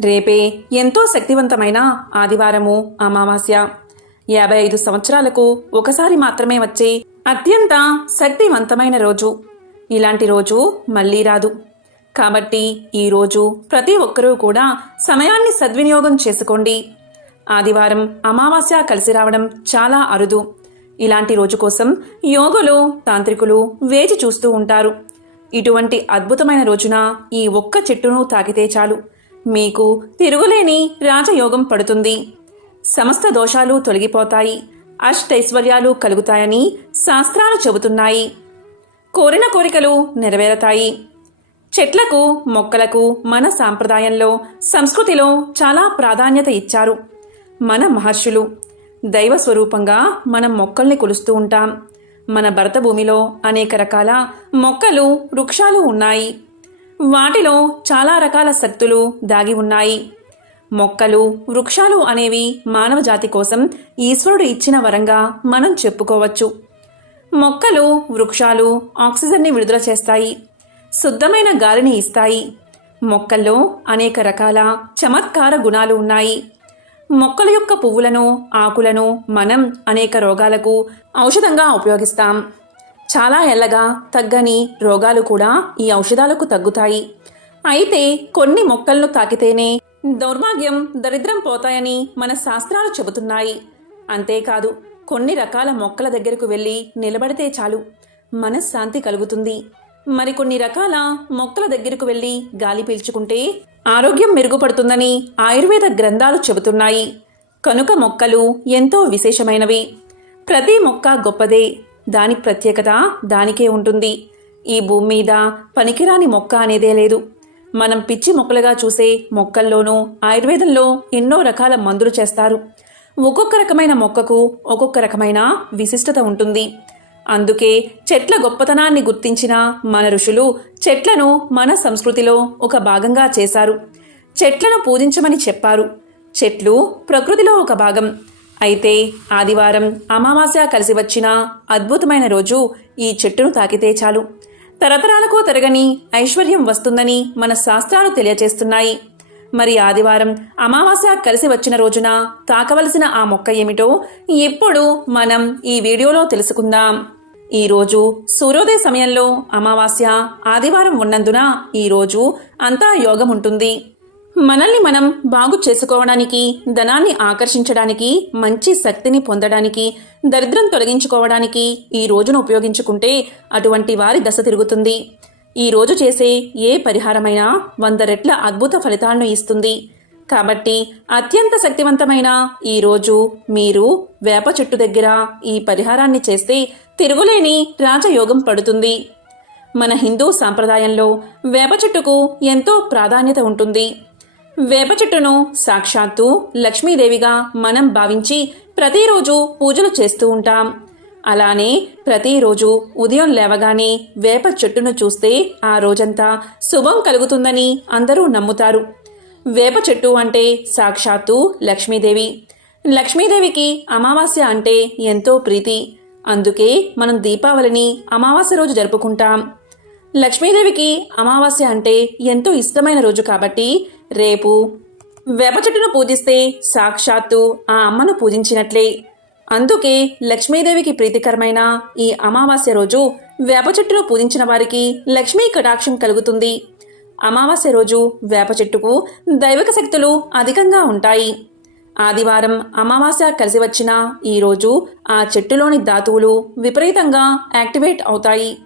రేపే ఎంతో శక్తివంతమైన ఆదివారము అమావాస్య. యాభై ఐదు సంవత్సరాలకు ఒకసారి మాత్రమే వచ్చే అత్యంత శక్తివంతమైన రోజు. ఇలాంటి రోజు మళ్ళీ రాదు. కాబట్టి ఈ రోజు ప్రతి ఒక్కరూ కూడా సమయాన్ని సద్వినియోగం చేసుకోండి. ఆదివారం అమావాస్య కలిసి రావడం చాలా అరుదు. ఇలాంటి రోజు కోసం యోగులు తాంత్రికులు వేచి చూస్తూ ఉంటారు. ఇటువంటి అద్భుతమైన రోజున ఈ ఒక్క చెట్టును తాకితే చాలు. మీకు తిరుగులేని రాజయోగం పడుతుంది. సమస్త దోషాలు తొలగిపోతాయి. అష్టైశ్వర్యాలు కలుగుతాయని శాస్త్రాలు చెబుతున్నాయి. కోరిన కోరికలు నెరవేరతాయి. చెట్లకు మొక్కలకు మన సాంప్రదాయంలో సంస్కృతిలో చాలా ప్రాధాన్యత ఇచ్చారు. మన మహర్షులు. దైవ స్వరూపంగా మనం మొక్కల్ని కొలుస్తూ ఉంటాం. మన భరత భూమిలో అనేక రకాల మొక్కలు వృక్షాలు ఉన్నాయి. వాటిలో చాలా రకాల శక్తులు దాగి ఉన్నాయి. మొక్కలు వృక్షాలు అనేవి మానవ జాతి కోసం ఈశ్వరుడు ఇచ్చిన వరంగా మనం చెప్పుకోవచ్చు. మొక్కలు వృక్షాలు ఆక్సిజన్ని విడుదల చేస్తాయి శుద్ధమైన గాలిని ఇస్తాయి. మొక్కల్లో అనేక రకాల చమత్కార గుణాలు ఉన్నాయి. మొక్కల యొక్క పువ్వులను ఆకులను మనం అనేక రోగాలకు ఔషధంగా ఉపయోగిస్తాం. చాలా ఎల్లగా తగ్గని రోగాలు కూడా ఈ ఔషధాలకు తగ్గుతాయి. అయితే కొన్ని మొక్కలను తాకితేనే దౌర్భాగ్యం దరిద్రం పోతాయని మన శాస్త్రాలు చెబుతున్నాయి. అంతేకాదు కొన్ని రకాల మొక్కల దగ్గరకు వెళ్ళి నిలబడితే చాలు. మనశ్శాంతి కలుగుతుంది. మరికొన్ని రకాల మొక్కల దగ్గరకు వెళ్ళి గాలి పీల్చుకుంటే ఆరోగ్యం మెరుగుపడుతుందని ఆయుర్వేద గ్రంథాలు చెబుతున్నాయి. కనుక మొక్కలు ఎంతో విశేషమైనవి. ప్రతి మొక్క గొప్పదే. దాని ప్రత్యేకత దానికే ఉంటుంది. ఈ భూమి మీద పనికిరాని మొక్క అనేదే లేదు. మనం పిచ్చి మొక్కలుగా చూసే మొక్కల్లోనూ ఆయుర్వేదంలో ఎన్నో రకాల మందులు చేస్తారు. ఒక్కొక్క రకమైన మొక్కకు ఒక్కొక్క రకమైన విశిష్టత ఉంటుంది. అందుకే చెట్ల గొప్పతనాన్ని గుర్తించిన మన ఋషులు చెట్లను మన సంస్కృతిలో ఒక భాగంగా చేశారు. చెట్లను పూజించమని చెప్పారు. చెట్లు ప్రకృతిలో ఒక భాగం. అయితే ఆదివారం అమావాస్య కలిసి వచ్చిన అద్భుతమైన రోజు ఈ చెట్టును తాకితే చాలు. తరతరాలకు తిరగని ఐశ్వర్యం వస్తుందని మన శాస్త్రాలు తెలియచేస్తున్నాయి. మరి ఆదివారం అమావాస్య కలిసి వచ్చిన రోజున తాకవలసిన ఆ మొక్క ఏమిటో ఇప్పుడు మనం ఈ వీడియోలో తెలుసుకుందాం. ఈ రోజు సూర్యోదయ సమయంలో అమావాస్య ఆదివారం ఉన్నందున ఈ రోజు అంతా యోగం ఉంటుంది మనల్ని మనం బాగు చేసుకోవడానికి ధనాన్ని ఆకర్షించడానికి మంచి శక్తిని పొందడానికి దరిద్రం తొలగించుకోవడానికి ఈ రోజును ఉపయోగించుకుంటే అటువంటి వారి దశ తిరుగుతుంది. ఈ రోజు చేసే ఏ పరిహారమైనా వంద రెట్ల అద్భుత ఫలితాలను ఇస్తుంది. కాబట్టి అత్యంత శక్తివంతమైన ఈ రోజు మీరు వేప చెట్టు దగ్గర ఈ పరిహారాన్ని చేస్తే తిరుగులేని రాజయోగం పడుతుంది. మన హిందూ సాంప్రదాయంలో వేప చెట్టుకు ఎంతో ప్రాధాన్యత ఉంటుంది. వేప చెట్టును సాక్షాత్తు లక్ష్మీదేవిగా మనం భావించి ప్రతిరోజు పూజలు చేస్తూ ఉంటాం. అలానే ప్రతిరోజు ఉదయం లేవగానే వేప చెట్టును చూస్తే ఆ రోజంతా శుభం కలుగుతుందని అందరూ నమ్ముతారు. వేప చెట్టు అంటే సాక్షాత్తు లక్ష్మీదేవి. లక్ష్మీదేవికి అమావాస్య అంటే ఎంతో ప్రీతి. అందుకే మనం దీపావళిని అమావాస్య రోజు జరుపుకుంటాం. లక్ష్మీదేవికి అమావాస్య అంటే ఎంతో ఇష్టమైన రోజు కాబట్టి రేపు వేప చెట్టును పూజిస్తే సాక్షాత్తు ఆ అమ్మను పూజించినట్లే. అందుకే లక్ష్మీదేవికి ప్రీతికరమైన ఈ అమావాస్య రోజు వేప చెట్టును పూజించిన వారికి లక్ష్మీ కటాక్షం కలుగుతుంది. అమావాస్య రోజు వేప చెట్టుకు దైవిక శక్తులు అధికంగా ఉంటాయి. ఆదివారం అమావాస్య కలిసి వచ్చిన ఈరోజు ఆ చెట్టులోని ధాతువులు విపరీతంగా యాక్టివేట్ అవుతాయి.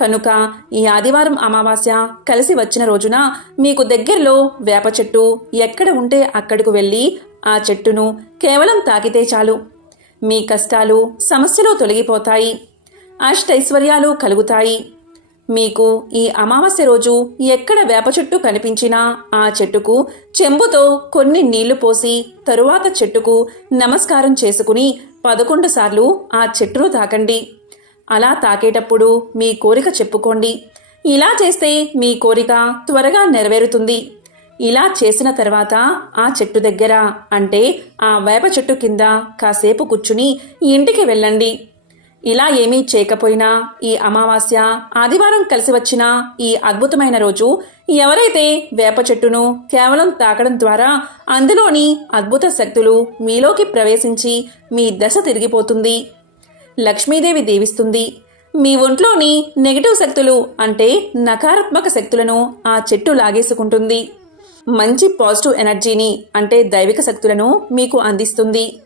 కనుక ఈ ఆదివారం అమావాస్య కలిసి వచ్చిన రోజున మీకు దగ్గరలో వేప చెట్టు ఎక్కడ ఉంటే అక్కడకు వెళ్ళి ఆ చెట్టును కేవలం తాకితే చాలు. మీ కష్టాలు సమస్యలు తొలగిపోతాయి. అష్టైశ్వర్యాలు కలుగుతాయి. మీకు ఈ అమావాస్య రోజు ఎక్కడ వేప చెట్టు కనిపించినా ఆ చెట్టుకు చెంబుతో కొన్ని నీళ్ళు పోసి తరువాత చెట్టుకు నమస్కారం చేసుకుని పదకొండు సార్లు ఆ చెట్టును తాకండి. అలా తాకేటప్పుడు మీ కోరిక చెప్పుకోండి. ఇలా చేస్తే మీ కోరిక త్వరగా నెరవేరుతుంది. ఇలా చేసిన తర్వాత ఆ చెట్టు దగ్గర అంటే ఆ వేప చెట్టు కింద కాసేపు కూర్చుని ఇంటికి వెళ్ళండి. ఇలా ఏమీ చేయకపోయినా ఈ అమావాస్య ఆదివారం కలిసి వచ్చిన ఈ అద్భుతమైన రోజు ఎవరైతే వేప చెట్టును కేవలం తాకడం ద్వారా అందులోని అద్భుత శక్తులు మీలోకి ప్రవేశించి మీ దశ తిరిగిపోతుంది. లక్ష్మీదేవి దీవిస్తుంది. మీ ఒంట్లోని నెగటివ్ శక్తులు అంటే నకారాత్మక శక్తులను ఆ చెట్టు లాగేసుకుంటుంది. మంచి పాజిటివ్ ఎనర్జీని అంటే దైవిక శక్తులను మీకు అందిస్తుంది.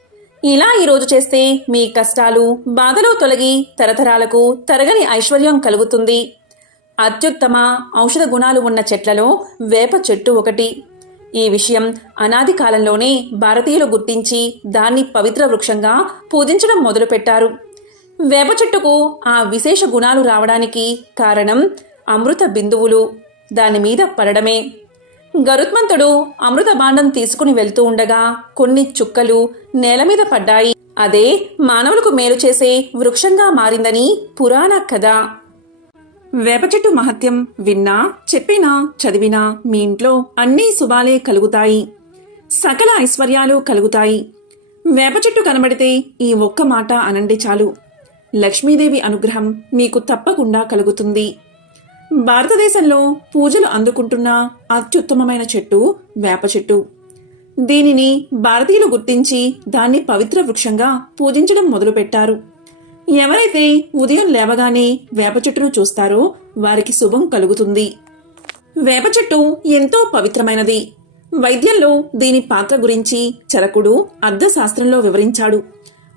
ఇలా ఈరోజు చేస్తే మీ కష్టాలు బాధలు తొలగి తరతరాలకు తరగని ఐశ్వర్యం కలుగుతుంది. అత్యుత్తమ ఔషధ గుణాలు ఉన్న చెట్లలో వేప చెట్టు ఒకటి. ఈ విషయం అనాది కాలంలోనే భారతీయులు గుర్తించి దాన్ని పవిత్ర వృక్షంగా పూజించడం మొదలుపెట్టారు. వేప చెట్టుకు ఆ విశేష గుణాలు రావడానికి కారణం అమృత బిందువులు. దాని మీద పడడమే. గరుత్మంతుడు అమృత బాండం తీసుకుని వెళ్తూ ఉండగా కొన్ని చుక్కలు నేల మీద పడ్డాయి. అదే మానవులకు మేలు చేసే వృక్షంగా మారిందని పురాణ కథ. వేప చెట్టు మహత్యం విన్నా చెప్పినా చదివినా మీ ఇంట్లో అన్నీ శుభాలే కలుగుతాయి. సకల ఐశ్వర్యాలు కలుగుతాయి. వేప చెట్టు కనబడితే ఈ ఒక్క మాట అనండి చాలు. లక్ష్మీదేవి అనుగ్రహం మీకు తప్పకుండా కలుగుతుంది. భారతదేశంలో పూజలు అందుకుంటున్న అత్యుత్తమమైన చెట్టు వేప చెట్టు. దీనిని భారతీయులు గుర్తించి దాన్ని పవిత్ర వృక్షంగా పూజించడం మొదలుపెట్టారు. ఎవరైతే ఉదయం లేవగానే వేప చెట్టును చూస్తారో వారికి శుభం కలుగుతుంది. వేప చెట్టు ఎంతో పవిత్రమైనది. వైద్యంలో దీని పాత్ర గురించి చరకుడు అర్థశాస్త్రంలో వివరించాడు.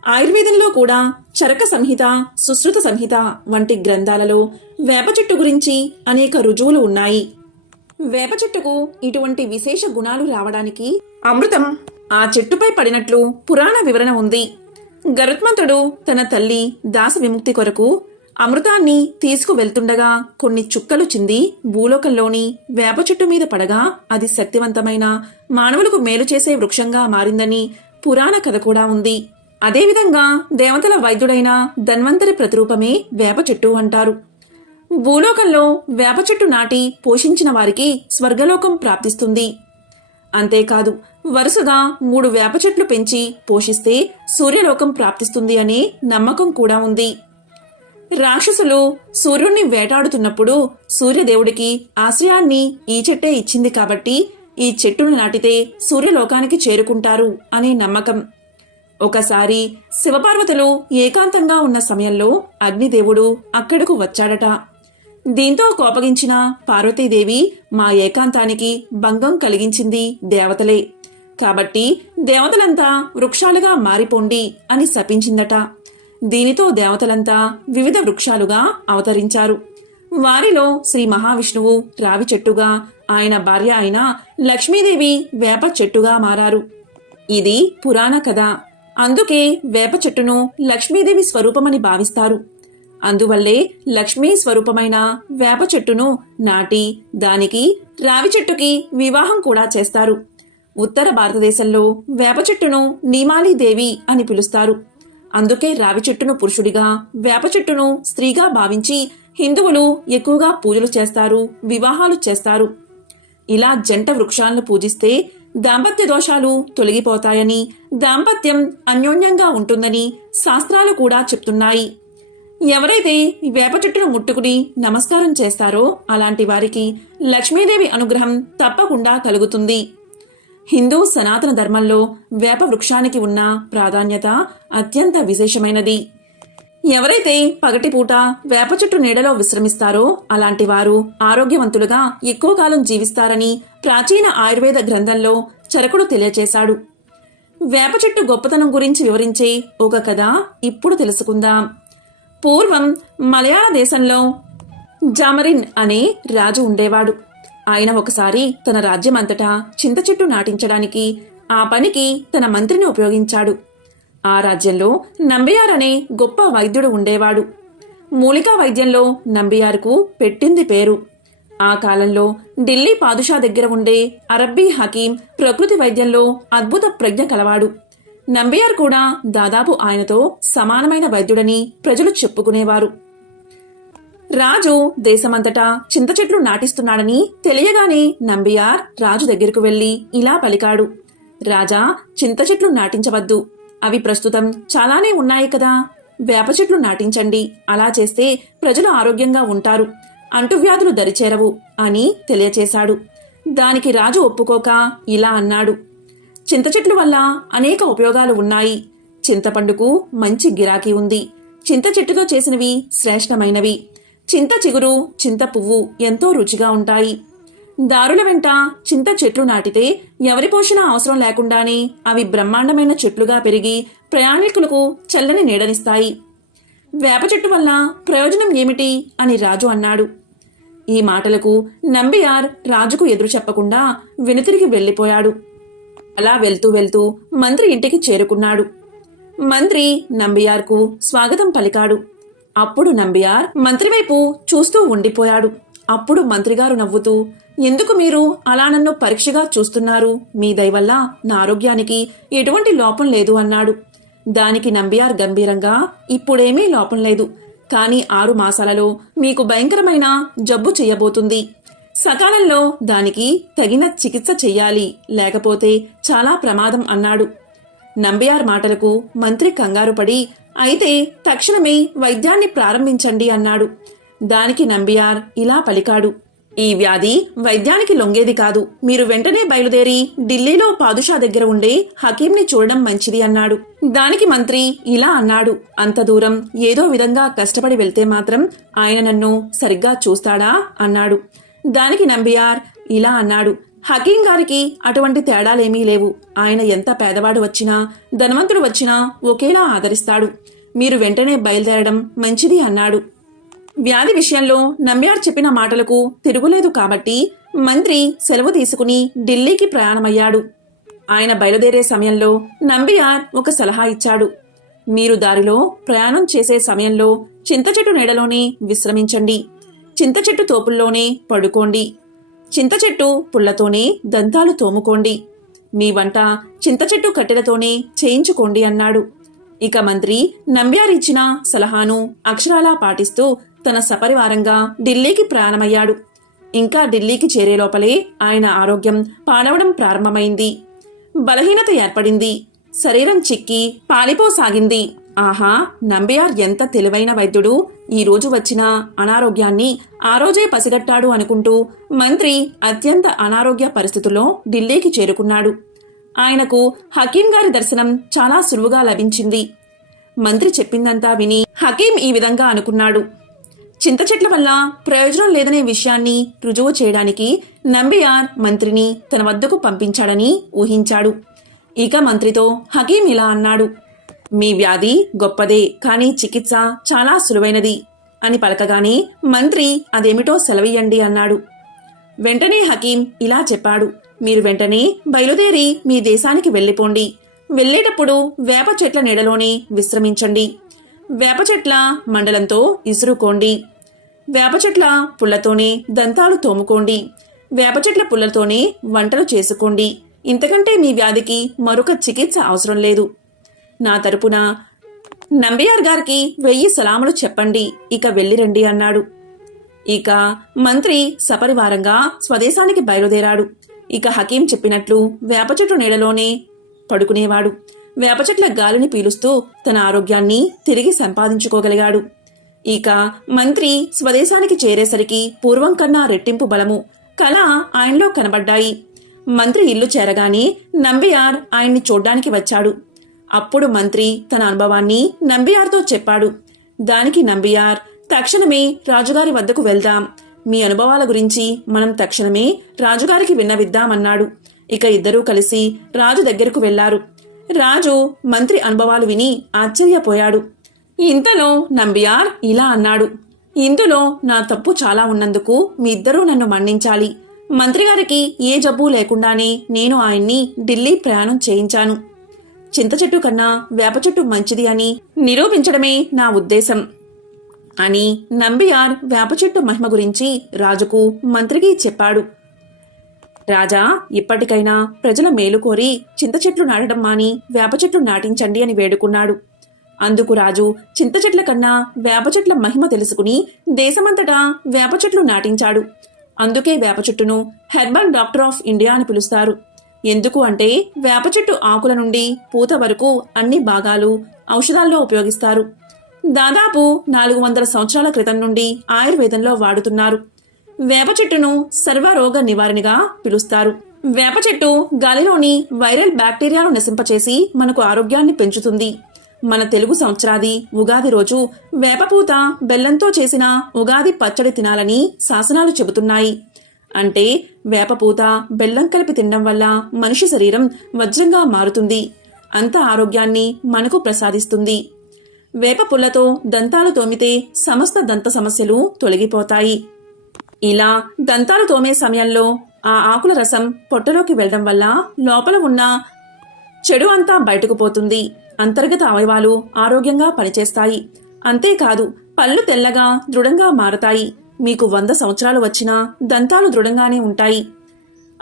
ఆయుర్వేదంలో కూడా చరక సంహిత సుశ్రుత సంహిత వంటి గ్రంథాలలో వేప చెట్టు గురించి అనేక రుజువులు ఉన్నాయి. వేప చెట్టుకు ఇటువంటి విశేష గుణాలు రావడానికి అమృతం ఆ చెట్టుపై పడినట్లు పురాణ వివరణ ఉంది. గరుత్మంతుడు తన తల్లి దాస విముక్తి కొరకు అమృతాన్ని తీసుకువెళ్తుండగా కొన్ని చుక్కలు చింది భూలోకంలోని వేప చెట్టు మీద పడగా అది శక్తివంతమైన మానవులకు మేలు చేసే వృక్షంగా మారిందని పురాణ కథ కూడా ఉంది. అదేవిధంగా దేవతల వైద్యుడైన ధన్వంతరి ప్రతిరూపమే వేప చెట్టు అంటారు. భూలోకంలో వేప చెట్టు నాటి పోషించిన వారికి స్వర్గలోకం ప్రాప్తిస్తుంది. అంతేకాదు వరుసగా మూడు వేప చెట్లు పెంచి పోషిస్తే సూర్యలోకం ప్రాప్తిస్తుంది అనే నమ్మకం కూడా ఉంది. రాక్షసులు సూర్యుణ్ణి వేటాడుతున్నప్పుడు సూర్యదేవుడికి ఆశ్రయాన్ని ఈ చెట్టే ఇచ్చింది కాబట్టి ఈ చెట్టును నాటితే సూర్యలోకానికి చేరుకుంటారు అనే నమ్మకం. ఒకసారి శివపార్వతులు ఏకాంతంగా ఉన్న సమయంలో అగ్నిదేవుడు అక్కడకు వచ్చాడట. దీంతో కోపగించిన పార్వతీదేవి మా ఏకాంతానికి భంగం కలిగించింది దేవతలే. కాబట్టి దేవతలంతా వృక్షాలుగా మారిపోండి అని శపించిందట. దీనితో దేవతలంతా వివిధ వృక్షాలుగా అవతరించారు. వారిలో శ్రీ మహావిష్ణువు రావి చెట్టుగా ఆయన భార్య అయిన లక్ష్మీదేవి వేప చెట్టుగా మారారు. ఇది పురాణ కథ. అందుకే వేప చెట్టును లక్ష్మీదేవి స్వరూపమని భావిస్తారు. అందువల్లే లక్ష్మీ స్వరూపమైన వేప చెట్టును నాటి దానికి రావి చెట్టుకి వివాహం కూడా చేస్తారు. ఉత్తర భారతదేశంలో వేప చెట్టును నీమాలీదేవి అని పిలుస్తారు. అందుకే రావి చెట్టును పురుషుడిగా వేప చెట్టును స్త్రీగా భావించి హిందువులు ఎక్కువగా పూజలు చేస్తారు వివాహాలు చేస్తారు. ఇలా జంట వృక్షాలను పూజిస్తే దాంపత్య దోషాలు తొలగిపోతాయని దాంపత్యం అన్యోన్యంగా ఉంటుందని శాస్త్రాలు కూడా చెప్తున్నాయి. ఎవరైతే వేప చెట్టును ముట్టుకుని నమస్కారం చేస్తారో అలాంటి వారికి లక్ష్మీదేవి అనుగ్రహం తప్పకుండా కలుగుతుంది. హిందూ సనాతన ధర్మంలో వేప వృక్షానికి ఉన్న ప్రాధాన్యత అత్యంత విశేషమైనది. ఎవరైతే పగటిపూట వేప చెట్టు నీడలో విశ్రమిస్తారో అలాంటి వారు ఆరోగ్యవంతులుగా ఎక్కువ కాలం జీవిస్తారని ప్రాచీన ఆయుర్వేద గ్రంథంలో చరకుడు తెలియచేశాడు. వేప చెట్టు గొప్పతనం గురించి వివరించే ఒక కథ ఇప్పుడు తెలుసుకుందాం. పూర్వం మలయాళ దేశంలో జామరిన్ అనే రాజు ఉండేవాడు. ఆయన ఒకసారి తన రాజ్యమంతటా చింత చెట్టు నాటించడానికి ఆ పనికి తన మంత్రిని ఉపయోగించాడు. ఆ రాజ్యంలో నంబియార్ అనే గొప్ప వైద్యుడు ఉండేవాడు. మూలికా వైద్యంలో నంబియార్కు పెట్టింది పేరు. ఆ కాలంలో ఢిల్లీ పాదుషా దగ్గర ఉండే అరబ్బీ హకీం ప్రకృతి వైద్యంలో అద్భుత ప్రజ్ఞ కలవాడు. నంబియార్ కూడా దాదాపు ఆయనతో సమానమైన వైద్యుడని ప్రజలు చెప్పుకునేవారు. రాజు దేశమంతటా చింత చెట్లు నాటిస్తున్నాడని తెలియగానే నంబియార్ రాజు దగ్గరకు వెళ్ళి ఇలా పలికాడు. రాజా చింత చెట్లు నాటించవద్దు. అవి ప్రస్తుతం చాలానే ఉన్నాయి కదా. వేప చెట్లు నాటించండి. అలా చేస్తే ప్రజలు ఆరోగ్యంగా ఉంటారు. అంటువ్యాధులు దరిచేరవు అని తెలియచేశాడు. దానికి రాజు ఒప్పుకోక ఇలా అన్నాడు. చింత చెట్లు వల్ల అనేక ఉపయోగాలు ఉన్నాయి. చింతపండుకు మంచి గిరాకీ ఉంది. చింత చెట్టుతో చేసినవి శ్రేష్టమైనవి. చింత చిగురు చింత పువ్వు ఎంతో రుచిగా ఉంటాయి. దారుల వెంట చింత చెట్లు నాటితే ఎవరి పోషణ అవసరం లేకుండానే అవి బ్రహ్మాండమైన చెట్లుగా పెరిగి ప్రయాణికులకు చల్లని నీడనిస్తాయి. వేప చెట్టు వల్ల ప్రయోజనం ఏమిటి అని రాజు అన్నాడు. ఈ మాటలకు నంబియార్ రాజుకు ఎదురు చెప్పకుండా వెనుతిరిగి వెళ్ళిపోయాడు. అలా వెళ్తూ వెళ్తూ మంత్రి ఇంటికి చేరుకున్నాడు. మంత్రి నంబియార్కు స్వాగతం పలికాడు. అప్పుడు నంబియార్ మంత్రి వైపు చూస్తూ ఉండిపోయాడు. అప్పుడు మంత్రిగారు నవ్వుతూ ఎందుకు మీరు అలా నన్ను పరీక్షగా చూస్తున్నారు? మీ దయవల్ల నా ఆరోగ్యానికి ఎటువంటి లోపం లేదు అన్నాడు. దానికి నంబియార్ గంభీరంగా ఇప్పుడేమీ లోపం లేదు. కానీ ఆరు మాసాలలో మీకు భయంకరమైన జబ్బు చెయ్యబోతుంది సకాలంలో దానికి తగిన చికిత్స చెయ్యాలి లేకపోతే చాలా ప్రమాదం అన్నాడు. నంబియార్ మాటలకు మంత్రి కంగారు పడి అయితే తక్షణమే వైద్యాన్ని ప్రారంభించండి అన్నాడు. దానికి నంబియార్ ఇలా పలికాడు. ఈ వ్యాధి వైద్యానికి లొంగేది కాదు. మీరు వెంటనే బయలుదేరి ఢిల్లీలో పాదుషా దగ్గర ఉండే హకీంని చూడడం మంచిది అన్నాడు. దానికి మంత్రి ఇలా అన్నాడు. అంత దూరం ఏదో విధంగా కష్టపడి వెళ్తే మాత్రం ఆయన నన్ను సరిగ్గా చూస్తాడా అన్నాడు. దానికి నంబియార్ ఇలా అన్నాడు. హకీం గారికి అటువంటి తేడాలేమీ లేవు. ఆయన ఎంత పేదవాడు వచ్చినా ధనవంతుడు వచ్చినా ఒకేలా ఆదరిస్తాడు. మీరు వెంటనే బయలుదేరడం మంచిది అన్నాడు. వ్యాధి విషయంలో నంబ్యార్ చెప్పిన మాటలకు తిరుగులేదు కాబట్టి మంత్రి సెలవు తీసుకుని ఢిల్లీకి ప్రయాణమయ్యాడు. ఆయన బయలుదేరే సమయంలో నంబియార్ ఒక సలహా ఇచ్చాడు. మీరు దారిలో ప్రయాణం చేసే సమయంలో చింతచెట్టు నీడలోనే విశ్రమించండి. చింత చెట్టు తోపుల్లోనే పడుకోండి. చింతచెట్టు పుల్లతోనే దంతాలు తోముకోండి. మీ వంట చింతచెట్టు కట్టెలతోనే చేయించుకోండి అన్నాడు. ఇక మంత్రి నంబ్యారిచ్చిన సలహాను అక్షరాలా పాటిస్తూ తన సపరివారంగా ఢిల్లీకి ప్రయాణమయ్యాడు. ఇంకా ఢిల్లీకి చేరే లోపలే ఆయన ఆరోగ్యం పాడవడం ప్రారంభమైంది. బలహీనత ఏర్పడింది. శరీరం చిక్కి పాలిపోసాగింది. ఆహా నంబియార్ ఎంత తెలివైన వైద్యుడు. ఈ రోజు వచ్చిన అనారోగ్యాన్ని ఆ రోజే పసిగట్టాడు అనుకుంటూ మంత్రి అత్యంత అనారోగ్య పరిస్థితుల్లో ఢిల్లీకి చేరుకున్నాడు. ఆయనకు హకీం గారి దర్శనం చాలా సులువుగా లభించింది. మంత్రి చెప్పిందంతా విని హకీం ఈ విధంగా అనుకున్నాడు. చింత చెట్ల వల్ల ప్రయోజనం లేదనే విషయాన్ని రుజువు చేయడానికి నంబియార్ మంత్రిని తన వద్దకు పంపించాడని ఊహించాడు. ఇక మంత్రితో హకీం ఇలా అన్నాడు మీ వ్యాధి గొప్పదే కానీ చికిత్స చాలా సులువైనది అని పలకగానే మంత్రి అదేమిటో సెలవియండి అన్నాడు. వెంటనే హకీం ఇలా చెప్పాడు మీరు వెంటనే బయలుదేరి మీ దేశానికి వెళ్ళిపోండి. వెళ్ళేటప్పుడు వేప చెట్ల నీడలోనే విశ్రమించండి. వేప చెట్ల మండలంతో ఇసురుకోండి. వేప చెట్ల పుల్లతోనే దంతాలు తోముకోండి. వేప చెట్ల పుల్లతోనే వంటలు చేసుకోండి. ఇంతకంటే మీ వ్యాధికి మరొక చికిత్స అవసరం లేదు. నా తరపున నంబియార్ గారికి వెయ్యి సలాములు చెప్పండి. ఇక వెళ్ళిరండి అన్నాడు. ఇక మంత్రి సపరివారంగా స్వదేశానికి బయలుదేరాడు. ఇక హకీం చెప్పినట్లు వేప చెట్టు నీడలోనే పడుకునేవాడు. వేప చెట్ల గాలిని పీలుస్తూ తన ఆరోగ్యాన్ని తిరిగి సంపాదించుకోగలిగాడు. ఇక మంత్రి స్వదేశానికి చేరేసరికి పూర్వం కన్నా రెట్టింపు బలము కళ ఆయనలో కనబడ్డాయి. మంత్రి ఇల్లు చేరగానే నంబియార్ ఆయన్ని చూడ్డానికి వచ్చాడు. అప్పుడు మంత్రి తన అనుభవాన్ని నంబియార్తో చెప్పాడు. దానికి నంబియార్ తక్షణమే రాజుగారి వద్దకు వెళ్దాం. మీ అనుభవాల గురించి మనం తక్షణమే రాజుగారికి విన్నవిద్దామన్నాడు. ఇక ఇద్దరూ కలిసి రాజు దగ్గరకు వెళ్ళారు. రాజు మంత్రి అనుభవాలు విని ఆశ్చర్యపోయాడు. ఇంతలో నంబియార్ ఇలా అన్నాడు. ఇందులో నా తప్పు చాలా ఉన్నందుకు మీ ఇద్దరూ నన్ను మన్నించాలి. మంత్రిగారికి ఏ జబ్బు లేకుండానే నేను ఆయన్ని ఢిల్లీ ప్రయాణం చేయించాను. చింత చెట్టు కన్నా వేప చెట్టు మంచిది అని నిరూపించడమే నా ఉద్దేశం అని నంబియార్ వేప చెట్టు మహిమ గురించి రాజుకు మంత్రికి చెప్పాడు. రాజా ఇప్పటికైనా ప్రజల మేలు కోరి చింత చెట్లు నాటడం మాని వేప చెట్లు నాటించండి అని వేడుకున్నాడు. అందుకు రాజు చింత చెట్ల కన్నా వేప చెట్ల మహిమ తెలుసుకుని దేశమంతటా వేప చెట్లు నాటించాడు. అందుకే వేప చెట్టును హెర్బల్ డాక్టర్ ఆఫ్ ఇండియా అని పిలుస్తారు. ఎందుకు అంటే వేప చెట్టు ఆకుల నుండి పూత వరకు అన్ని భాగాలు ఔషధాల్లో ఉపయోగిస్తారు. దాదాపు నాలుగు వందల సంవత్సరాల క్రితం నుండి ఆయుర్వేదంలో వాడుతున్నారు. వేప చెట్టును సర్వరోగ నివారణగా పిలుస్తారు. వేప చెట్టు గాలిలోని వైరల్ బ్యాక్టీరియాను నశింపచేసి మనకు ఆరోగ్యాన్ని పెంచుతుంది. మన తెలుగు సంవత్సరాది ఉగాది రోజు వేపపూత బెల్లంతో చేసిన ఉగాది పచ్చడి తినాలని శాసనాలు చెబుతున్నాయి. అంటే వేపపూత బెల్లం కలిపి తినడం వల్ల మనిషి శరీరం వజ్రంగా మారుతుంది. అంత ఆరోగ్యాన్ని మనకు ప్రసాదిస్తుంది. వేప పుల్లతో దంతాలు తోమితే సమస్త దంత సమస్యలు తొలగిపోతాయి. ఇలా దంతాలు తోమే సమయంలో ఆ ఆకుల రసం పొట్టలోకి వెళ్ళడం వల్ల లోపల ఉన్న చెడు అంతా బయటకు పోతుంది. అంతర్గత అవయవాలు ఆరోగ్యంగా పనిచేస్తాయి. అంతేకాదు పళ్ళు తెల్లగా దృఢంగా మారతాయి. మీకు వంద సంవత్సరాలు వచ్చినా దంతాలు దృఢంగానే ఉంటాయి.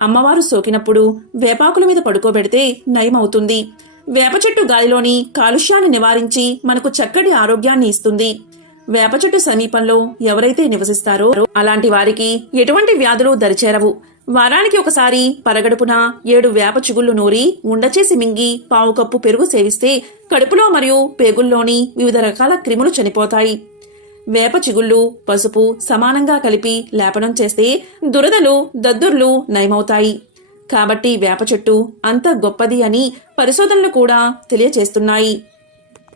అమ్మవారు సోకినప్పుడు వేపాకుల మీద పడుకోబెడితే నయమవుతుంది. వేప చెట్టు గాలిలోని కాలుష్యాన్ని నివారించి మనకు చక్కటి ఆరోగ్యాన్ని ఇస్తుంది. వేప చెట్టు సమీపంలో ఎవరైతే నివసిస్తారో అలాంటి వారికి ఎటువంటి వ్యాధులు దరిచేరవు. వారానికి ఒకసారి పరగడుపున ఏడు వేప చిగుళ్ళు నూరి ఉండచేసి మింగి పావు కప్పు పెరుగు సేవిస్తే కడుపులో మరియు పేగుల్లోని వివిధ రకాల క్రిములు చనిపోతాయి. వేప చిగుళ్ళు పసుపు సమానంగా కలిపి లేపనం చేస్తే దురదలు దద్దుర్లు నయమవుతాయి. కాబట్టి వేప చెట్టు అంత గొప్పది అని పరిశోధనలు కూడా తెలియచేస్తున్నాయి.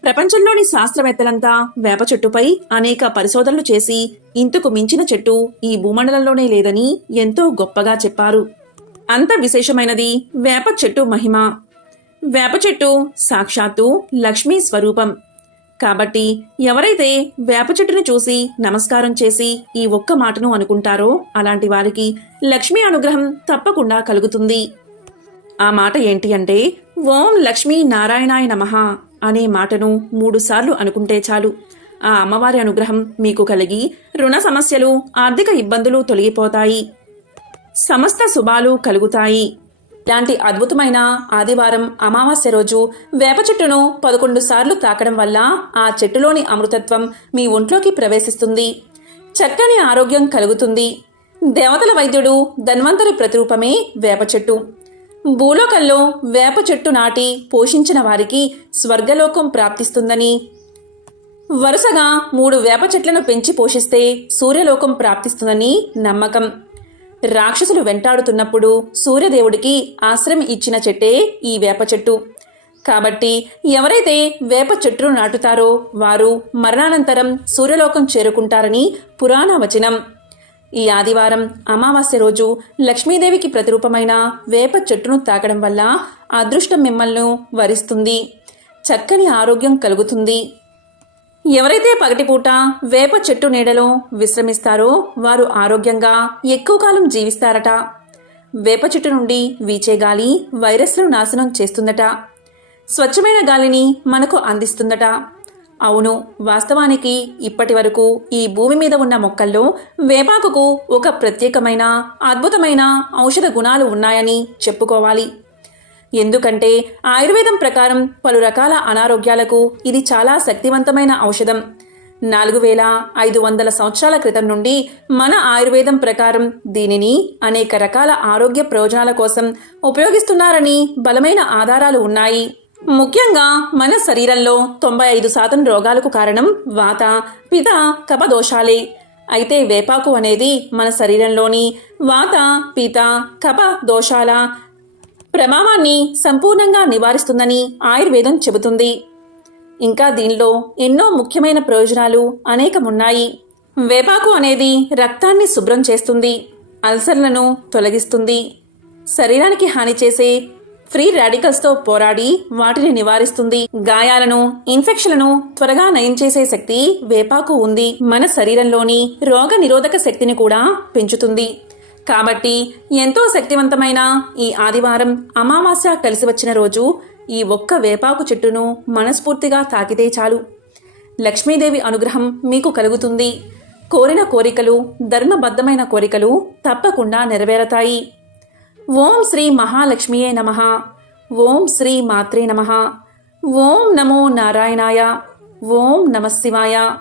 ప్రపంచంలోని శాస్త్రవేత్తలంతా వేప చెట్టుపై అనేక పరిశోధనలు చేసి ఇంతకు మించిన చెట్టు ఈ భూమండలంలోనే లేదని ఎంతో గొప్పగా చెప్పారు. అంత విశేషమైనది వేప చెట్టు మహిమ. వేప చెట్టు సాక్షాత్తు లక్ష్మీ స్వరూపం. కాబట్టి ఎవరైతే వేప చెట్టును చూసి నమస్కారం చేసి ఈ ఒక్క మాటను అనుకుంటారో అలాంటి వారికి లక్ష్మీ అనుగ్రహం తప్పకుండా కలుగుతుంది. ఆ మాట ఏంటి అంటే ఓం లక్ష్మీ నారాయణాయ నమః. అనే మాటను మూడుసార్లు అనుకుంటే చాలు. ఆ అమ్మవారి అనుగ్రహం మీకు కలిగి రుణ సమస్యలు ఆర్థిక ఇబ్బందులు తొలగిపోతాయి. సమస్త శుభాలు కలుగుతాయి. ఇలాంటి అద్భుతమైన ఆదివారం అమావాస్య రోజు వేప చెట్టును పదకొండు సార్లు తాకడం వల్ల ఆ చెట్టులోని అమృతత్వం మీ ఒంట్లోకి ప్రవేశిస్తుంది. చక్కని ఆరోగ్యం కలుగుతుంది. దేవతల వైద్యుడు ధన్వంతరి ప్రతిరూపమే వేప చెట్టు. భూలోకంలో వేప చెట్టు నాటి పోషించిన వారికి స్వర్గలోకం ప్రాప్తిస్తుందని. వరుసగా మూడు వేప చెట్లను పెంచి పోషిస్తే సూర్యలోకం ప్రాప్తిస్తుందని నమ్మకం. రాక్షసులు వెంటాడుతున్నప్పుడు సూర్యదేవుడికి ఆశ్రయం ఇచ్చిన చెట్టే ఈ వేప చెట్టు. కాబట్టి ఎవరైతే వేప చెట్టును నాటుతారో వారు మరణానంతరం సూర్యలోకం చేరుకుంటారని పురాణ వచనం ఈ ఆదివారం అమావాస్య రోజు లక్ష్మీదేవికి ప్రతిరూపమైన వేప చెట్టును తాకడం వల్ల అదృష్టం మిమ్మల్ని వరిస్తుంది. చక్కని ఆరోగ్యం కలుగుతుంది. ఎవరైతే పగటిపూట వేప చెట్టు నీడలో విశ్రమిస్తారో వారు ఆరోగ్యంగా ఎక్కువ కాలం జీవిస్తారట. వేప చెట్టు నుండి వీచే గాలి వైరస్లను నాశనం చేస్తుందట. స్వచ్ఛమైన గాలిని మనకు అందిస్తుందట. అవును వాస్తవానికి ఇప్పటి వరకు ఈ భూమి మీద ఉన్న మొక్కల్లో వేపాకుకు ఒక ప్రత్యేకమైన అద్భుతమైన ఔషధ గుణాలు ఉన్నాయని చెప్పుకోవాలి. ఎందుకంటే ఆయుర్వేదం ప్రకారం పలు రకాల అనారోగ్యాలకు ఇది చాలా శక్తివంతమైన ఔషధం. నాలుగు వేల ఐదు వందల సంవత్సరాల క్రితం నుండి మన ఆయుర్వేదం ప్రకారం దీనిని అనేక రకాల ఆరోగ్య ప్రయోజనాల కోసం ఉపయోగిస్తున్నారని బలమైన ఆధారాలు ఉన్నాయి. ముఖ్యంగా మన శరీరంలో తొంభై ఐదు శాతం రోగాలకు కారణం వాత పిత కప దోషాలే అయితే వేపాకు అనేది మన శరీరంలోని వాత పిత కప దోషాల ప్రభావాన్ని సంపూర్ణంగా నివారిస్తుందని ఆయుర్వేదం చెబుతుంది. ఇంకా దీనిలో ఎన్నో ముఖ్యమైన ప్రయోజనాలు అనేకమున్నాయి. వేపాకు అనేది రక్తాన్ని శుభ్రం చేస్తుంది అల్సర్లను తొలగిస్తుంది. శరీరానికి హాని చేసే ఫ్రీ రాడికల్స్తో పోరాడి వాటిని నివారిస్తుంది. గాయాలను ఇన్ఫెక్షన్లను త్వరగా నయం చేసే శక్తి వేపాకు ఉంది. మన శరీరంలోని రోగ నిరోధక శక్తిని కూడా పెంచుతుంది. కాబట్టి ఎంతో శక్తివంతమైన ఈ ఆదివారం అమావాస్య కలిసి వచ్చిన రోజు ఈ ఒక్క వేపాకు చెట్టును మనస్ఫూర్తిగా తాకితే చాలు. లక్ష్మీదేవి అనుగ్రహం మీకు కలుగుతుంది. కోరిన కోరికలు ధర్మబద్ధమైన కోరికలు తప్పకుండా నెరవేరతాయి. ఓం శ్రీ మహాలక్ష్మియే నమ. ఓం శ్రీ మాత్రే నమ. ఓం నమో నారాయణాయ. ఓం నమశివాయ